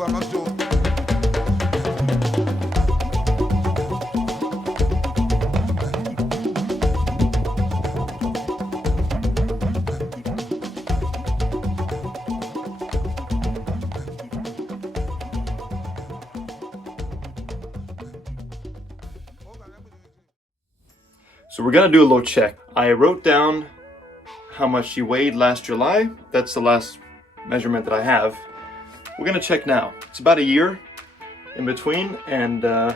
So we're gonna do a little check. I wrote down how much she weighed last July. That's the last measurement that I have. We're gonna check now. It's about a year in between, and I'm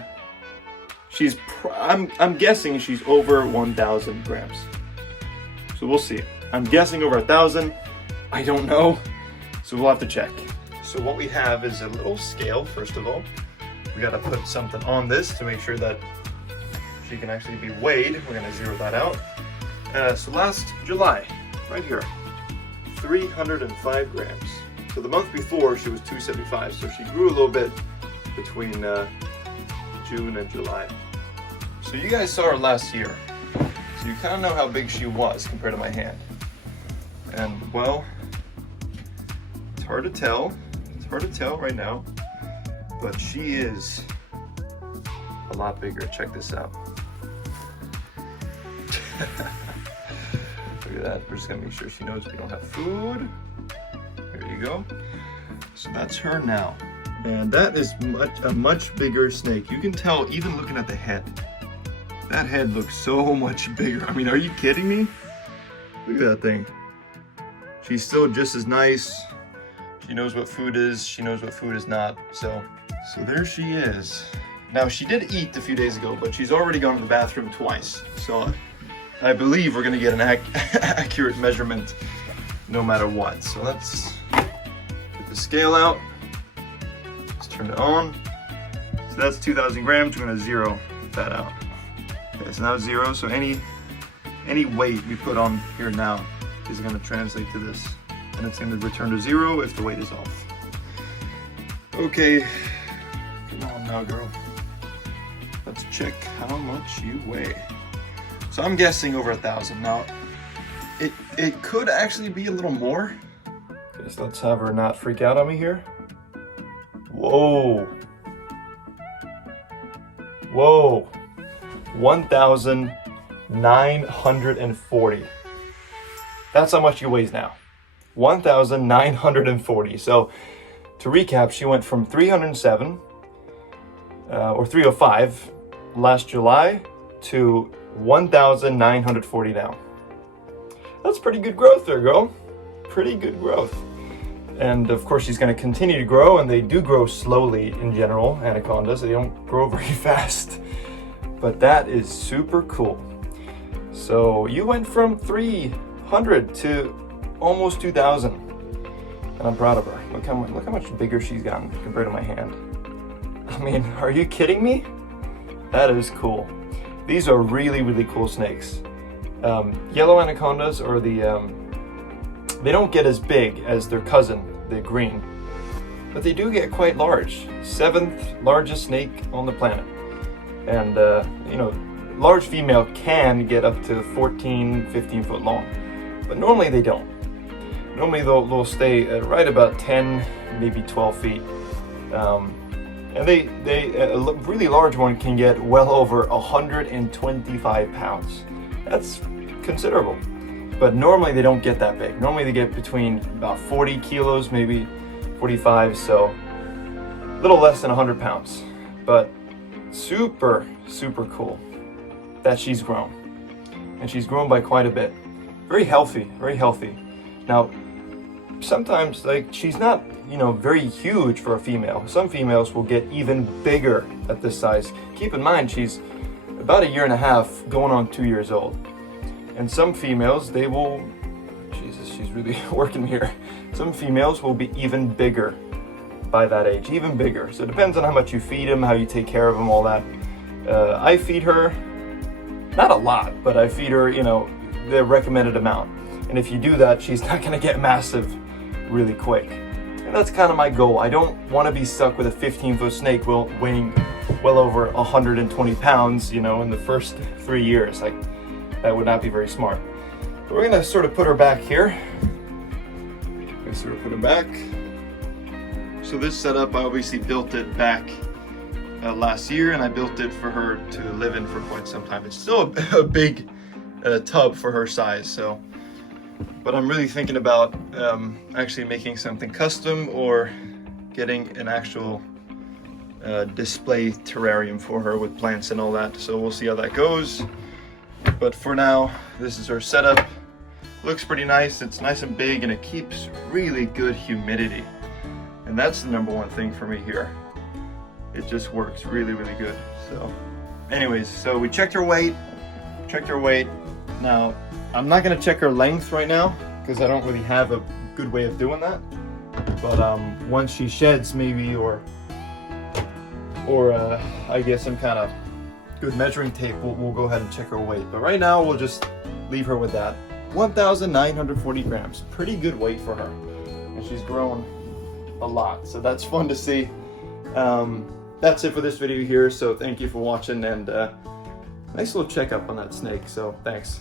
guessing she's over 1,000 grams. So we'll see. I'm guessing over 1,000. I don't know, so we'll have to check. So what we have is a little scale. First of all, we gotta put something on this to make sure that she can actually be weighed. We're gonna zero that out. So last July, right here, 305 grams. So the month before she was 275, so she grew a little bit between June and July. So you guys saw her last year, so you kind of know how big she was compared to my hand. And well, it's hard to tell. It's hard to tell right now, but she is a lot bigger. Check this out. Look at that. We're just gonna make sure she knows we don't have food. There you go. So that's her now. And that is a much bigger snake. You can tell even looking at the head. That head looks so much bigger. I mean, are you kidding me? Look at that thing. She's still just as nice. She knows what food is. She knows what food is not. So there she is. Now, she did eat a few days ago, but she's already gone to the bathroom twice. So I believe we're gonna get an accurate measurement no matter what. So let's get the scale out. Let's turn it on. So that's 2,000 grams. We're gonna zero that out. Okay, so now zero. So any weight we put on here now is gonna translate to this. And it's gonna return to zero if the weight is off. Okay, come on now, girl. Let's check how much you weigh. So I'm guessing over 1,000. Now, it could actually be a little more. Okay, so let's have her not freak out on me here. Whoa. Whoa. 1,940. That's how much she weighs now. 1,940. So to recap, she went from 307 or 305 last July to 1,940 now. That's pretty good growth there, girl. Pretty good growth. And of course she's gonna continue to grow, and they do grow slowly in general, anacondas. They don't grow very fast. But that is super cool. So you went from 300 to almost 2,000. And I'm proud of her. Look how much bigger she's gotten compared to my hand. I mean, are you kidding me? That is cool. These are really, really cool snakes. Yellow anacondas are they don't get as big as their cousin, the green, but they do get quite large. 7th largest snake on the planet. And large female can get up to 14, 15 foot long, but normally they don't. Normally they'll stay at right about 10, maybe 12 feet. And a really large one can get well over 125 pounds. That's considerable. But normally they don't get that big. Normally they get between about 40 kilos, maybe 45, so a little less than 100 pounds. But super, super cool that she's grown. And she's grown by quite a bit. Very healthy, very healthy. Now, sometimes she's not very huge for a female. Some females will get even bigger at this size. Keep in mind, she's about a year and a half, going on 2 years old. And some females, they will, Jesus, she's really working here. Some females will be even bigger by that age, even bigger. So it depends on how much you feed them, how you take care of them, all that. I feed her, not a lot, but I feed her, the recommended amount. And if you do that, she's not gonna get massive really quick. And that's kind of my goal. I don't want to be stuck with a 15-foot snake weighing well over 120 pounds, in the first 3 years. That would not be very smart. But we're gonna sort of put her back here. Put her back. So this setup, I obviously built it back last year, and I built it for her to live in for quite some time. It's still a big tub for her size, so. But I'm really thinking about actually making something custom or getting an actual display terrarium for her with plants and all that. So we'll see how that goes. But for now, this is her setup. Looks pretty nice. It's nice and big, and it keeps really good humidity. And that's the number one thing for me here. It just works really, really good. So anyways, so we checked her weight. Now, I'm not gonna check her length right now because I don't really have a good way of doing that. But once she sheds maybe, or I guess some kind of good measuring tape, we'll go ahead and check her weight. But right now we'll just leave her with that. 1,940 grams, pretty good weight for her. And she's grown a lot, so that's fun to see. That's it for this video here, so thank you for watching, and nice little checkup on that snake, so thanks.